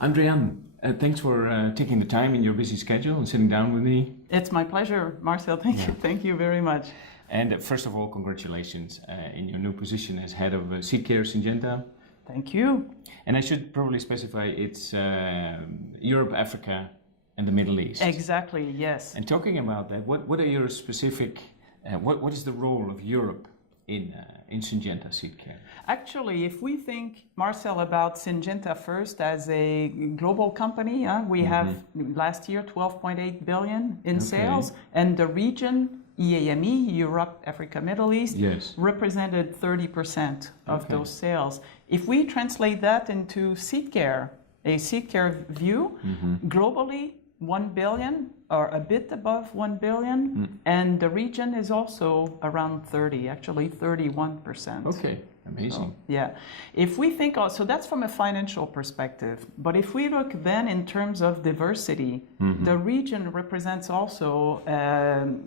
Andree-Anne, thanks for taking the time in your busy schedule and sitting down with me. It's my pleasure, Marcel. Thank you very much. And first of all, congratulations in your new position as head of Seedcare Syngenta. Thank you. And I should probably specify it's Europe, Africa, and the Middle East. Exactly, yes. And talking about that, what are your specific, what is the role of Europe in Syngenta Seedcare? Actually, if we think, Marcel, about Syngenta first as a global company, we have last year 12.8 billion in sales, and the region EAME, Europe, Africa, Middle East, represented 30% of those sales. If we translate that into Seedcare, a Seedcare view, globally 1 billion or a bit above 1 billion, and the region is also around 30, actually 31%. Okay, amazing. So, yeah. If we think also, that's from a financial perspective, but if we look then in terms of diversity, the region represents also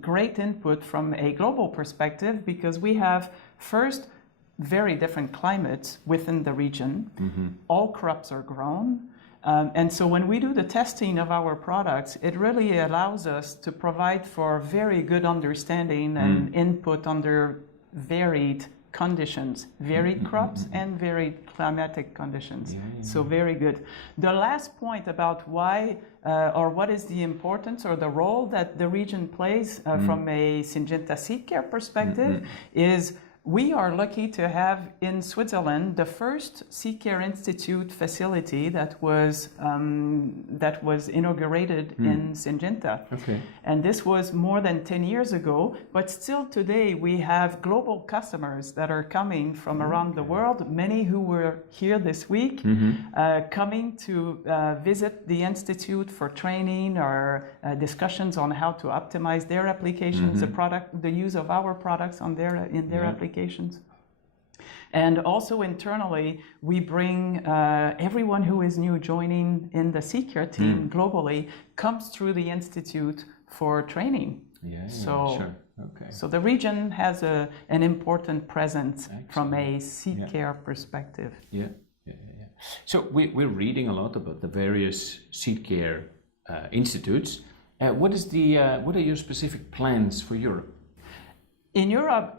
great input from a global perspective, because we have first very different climates within the region. All crops are grown. And so when we do the testing of our products, it really allows us to provide for very good understanding and input under varied conditions, varied crops and varied climatic conditions. So very good. The last point about why or what is the importance or the role that the region plays from a Syngenta Seedcare perspective is we are lucky to have in Switzerland the first Seedcare Institute facility that was inaugurated in Syngenta. And this was more than 10 years ago, but still today we have global customers that are coming from around the world, many who were here this week, coming to visit the Institute for training or discussions on how to optimize their applications, the use of our products in their applications. And also internally, we bring everyone who is new joining in the Seedcare team globally comes through the Institute for training. So the region has an important presence from a Seedcare perspective. So we're reading a lot about the various Seedcare institutes. What are your specific plans for Europe? In Europe,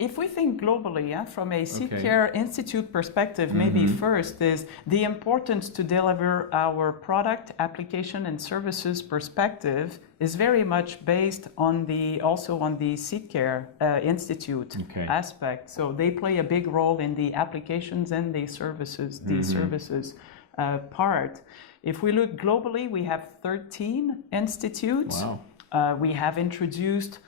if we think globally, from a Seedcare Institute perspective, maybe first is the importance to deliver our product, application, and services perspective is very much based on also on the Seedcare Institute aspect. So they play a big role in the applications and the services, part. If we look globally, we have 13 institutes. We have introduced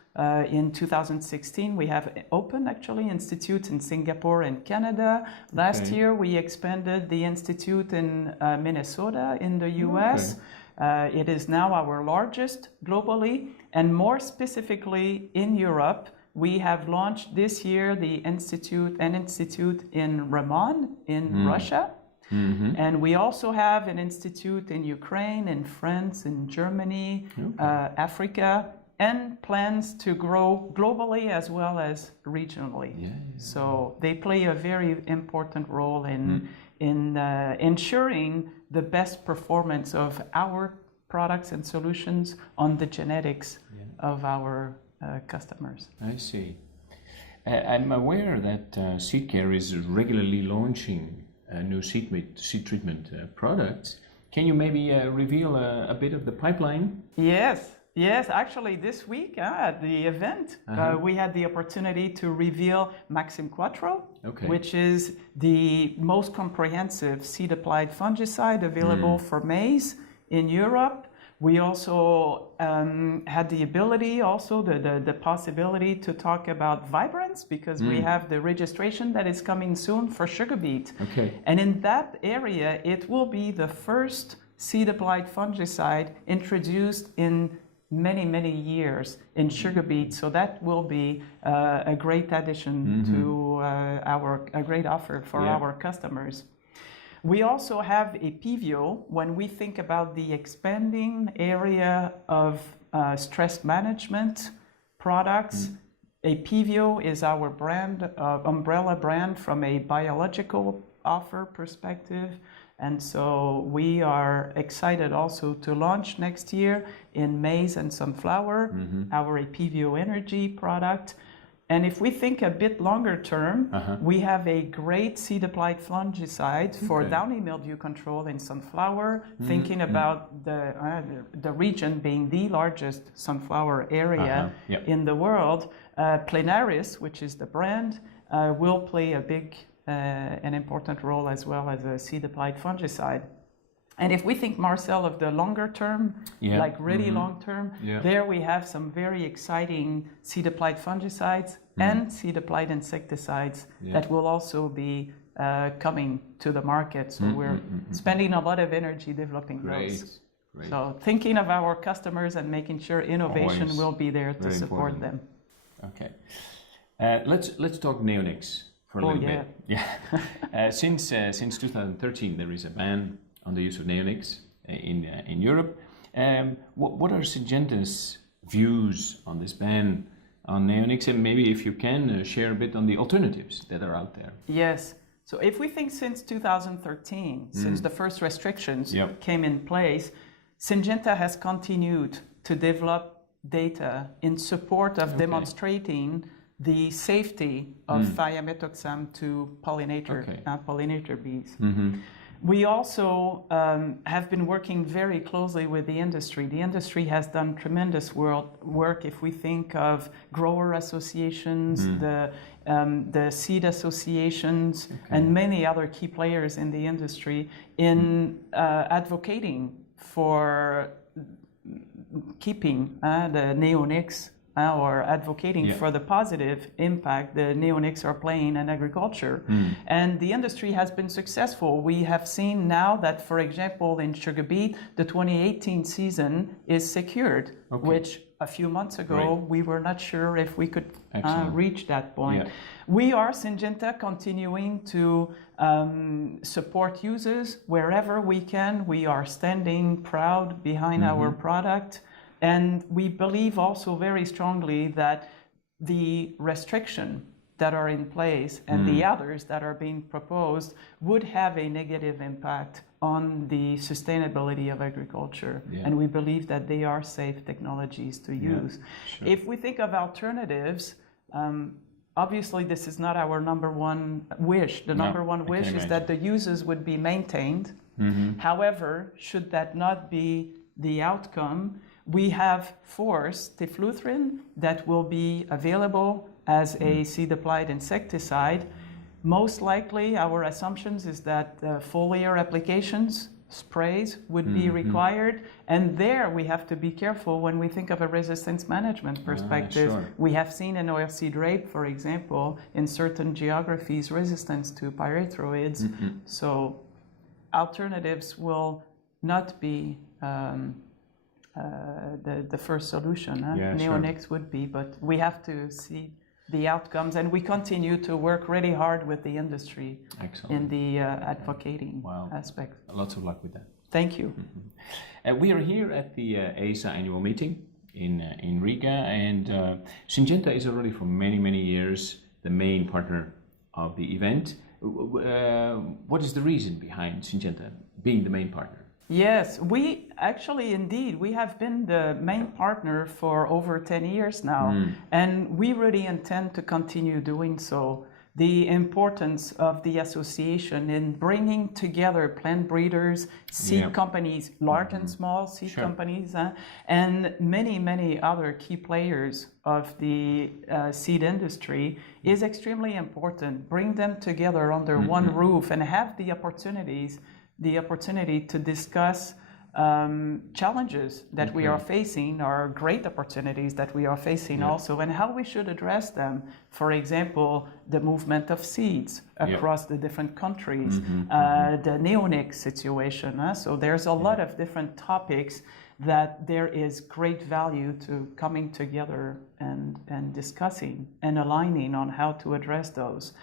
in 2016, we have opened actually institutes in Singapore and Canada. Last year, we expanded the institute in Minnesota in the US. It is now our largest globally, and more specifically in Europe, we have launched this year an institute in Ramon in Russia. And we also have an institute in Ukraine, in France, in Germany, Africa, and plans to grow globally as well as regionally. So they play a very important role in ensuring the best performance of our products and solutions on the genetics of our customers. I see. I'm aware that Seedcare is regularly launching new seed treatment products. Can you maybe reveal a bit of the pipeline? Yes, actually this week at the event, we had the opportunity to reveal Maxim Quattro, which is the most comprehensive seed-applied fungicide available for maize in Europe. We also had the ability, the possibility to talk about Vibrance, because we have the registration that is coming soon for sugar beet. And in that area, it will be the first seed-applied fungicide introduced in many years in sugar beet. So that will be a great addition to a great offer for our customers. We also have a PVO when we think about the expanding area of stress management products. A PVO is our brand, umbrella brand from a biological offer perspective. And so we are excited also to launch next year in maize and sunflower, our EPVO energy product. And if we think a bit longer term, we have a great seed-applied fungicide for downy mildew control in sunflower, thinking about the region being the largest sunflower area in the world. Plenaris, which is the brand, will play a big an important role as well as a seed-applied fungicide. And if we think, Marcel, of the longer term, like really long term, there we have some very exciting seed-applied fungicides and seed-applied insecticides that will also be coming to the market. So we're spending a lot of energy developing those. Great. So thinking of our customers and making sure innovation will be there to support them. Okay. Let's talk neonics for a little bit. Yeah. Since 2013, there is a ban on the use of neonics in Europe. What are Syngenta's views on this ban on neonics, and maybe if you can share a bit on the alternatives that are out there? Yes. So if we think since 2013, since the first restrictions came in place, Syngenta has continued to develop data in support of demonstrating the safety of thiamethoxam to pollinator bees. We also have been working very closely with the industry. The industry has done tremendous work if we think of grower associations, the seed associations, and many other key players in the industry in advocating for keeping the neonics or advocating for the positive impact the neonics are playing in agriculture. And the industry has been successful. We have seen now that, for example, in sugar beet, the 2018 season is secured, which a few months ago we were not sure if we could reach that point. We are, Syngenta, continuing to support users wherever we can. We are standing proud behind our product. And we believe also very strongly that the restriction that are in place and the others that are being proposed would have a negative impact on the sustainability of agriculture. And we believe that they are safe technologies to use. If we think of alternatives, obviously this is not our number one wish. The number one wish is that the uses would be maintained. However, should that not be the outcome, we have tiflurethrin that will be available as a seed-applied insecticide. Most likely, our assumptions is that foliar applications, sprays, would be required. And there we have to be careful when we think of a resistance management perspective. We have seen in oilseed rape, for example, in certain geographies, resistance to pyrethroids. So alternatives will not be the first solution. Neonics would be, but we have to see the outcomes, and we continue to work really hard with the industry in the advocating aspect. Lots of luck with that. Thank you. We are here at the ASA annual meeting in Riga, and Syngenta is already for many years the main partner of the event. What is the reason behind Syngenta being the main partner? Yes, we actually, indeed, we have been the main partner for over 10 years now, and we really intend to continue doing so. The importance of the association in bringing together plant breeders, seed companies, large and small seed companies, and many other key players of the seed industry is extremely important. Bring them together under one roof and have the opportunity to discuss challenges that we are facing, or great opportunities that we are facing also, and how we should address them. For example, the movement of seeds across the different countries, the neonic situation. So there's a lot of different topics that there is great value to coming together and discussing and aligning on how to address those.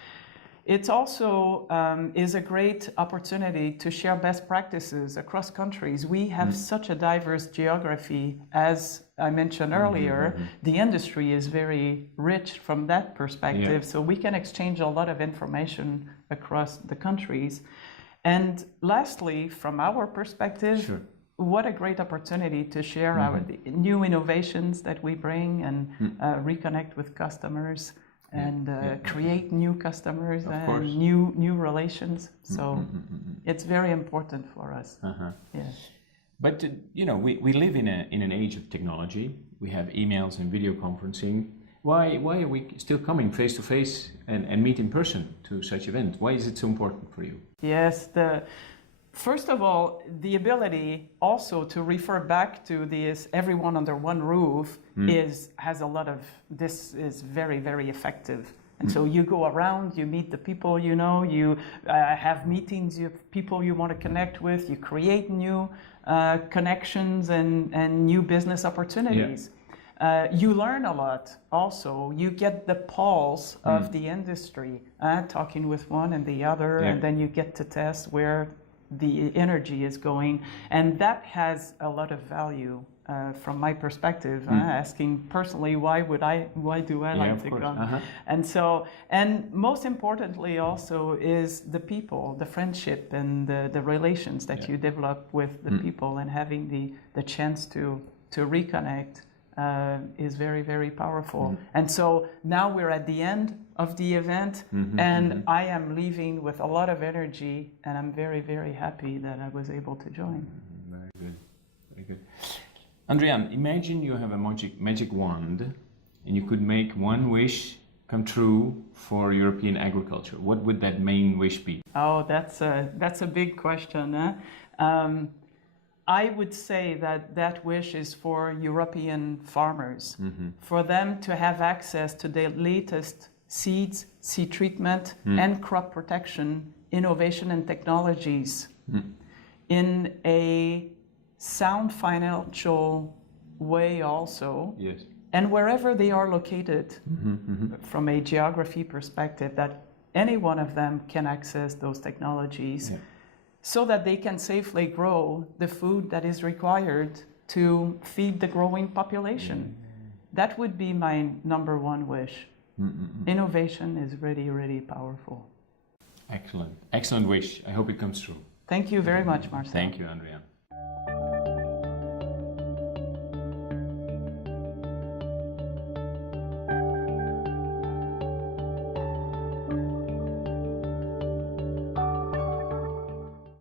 It also is a great opportunity to share best practices across countries. We have such a diverse geography. As I mentioned earlier, the industry is very rich from that perspective, so we can exchange a lot of information across the countries. And lastly, from our perspective, sure. What a great opportunity to share our new innovations that we bring and reconnect with customers and create new customers and new relations. So it's very important for us. Yes. But we live in an age of technology. We have emails and video conferencing. Why are we still coming face to face and meet in person to such events? Why is it so important for you? Yes, first of all, the ability also to refer back to this everyone under one roof has a lot of, this is very, very effective. And so you go around, you meet the people you know, you have meetings, you have people you want to connect with, you create new connections and new business opportunities. You learn a lot also. You get the pulse of the industry, talking with one and the other, and then you get to test where the energy is going. And that has a lot of value from my perspective, asking personally, why do I like to come? And so, and most importantly also is the people, the friendship and the relations that you develop with the people, and having the chance to reconnect is very, very powerful. And so now we're at the end of the event, and I am leaving with a lot of energy, and I'm very, very happy that I was able to join. Very good, very good. Andree-Anne, imagine you have a magic wand and you could make one wish come true for European agriculture. What would that main wish be? Oh, that's a big question. I would say that wish is for European farmers, for them to have access to the latest seeds, seed treatment, and crop protection, innovation and technologies in a sound financial way also. Yes. And wherever they are located, from a geography perspective, that any one of them can access those technologies. So that they can safely grow the food that is required to feed the growing population. That would be my number one wish. Innovation is really, really powerful. Excellent. Excellent wish. I hope it comes true. Thank you very much, Marcel. Thank you, Andree-Anne.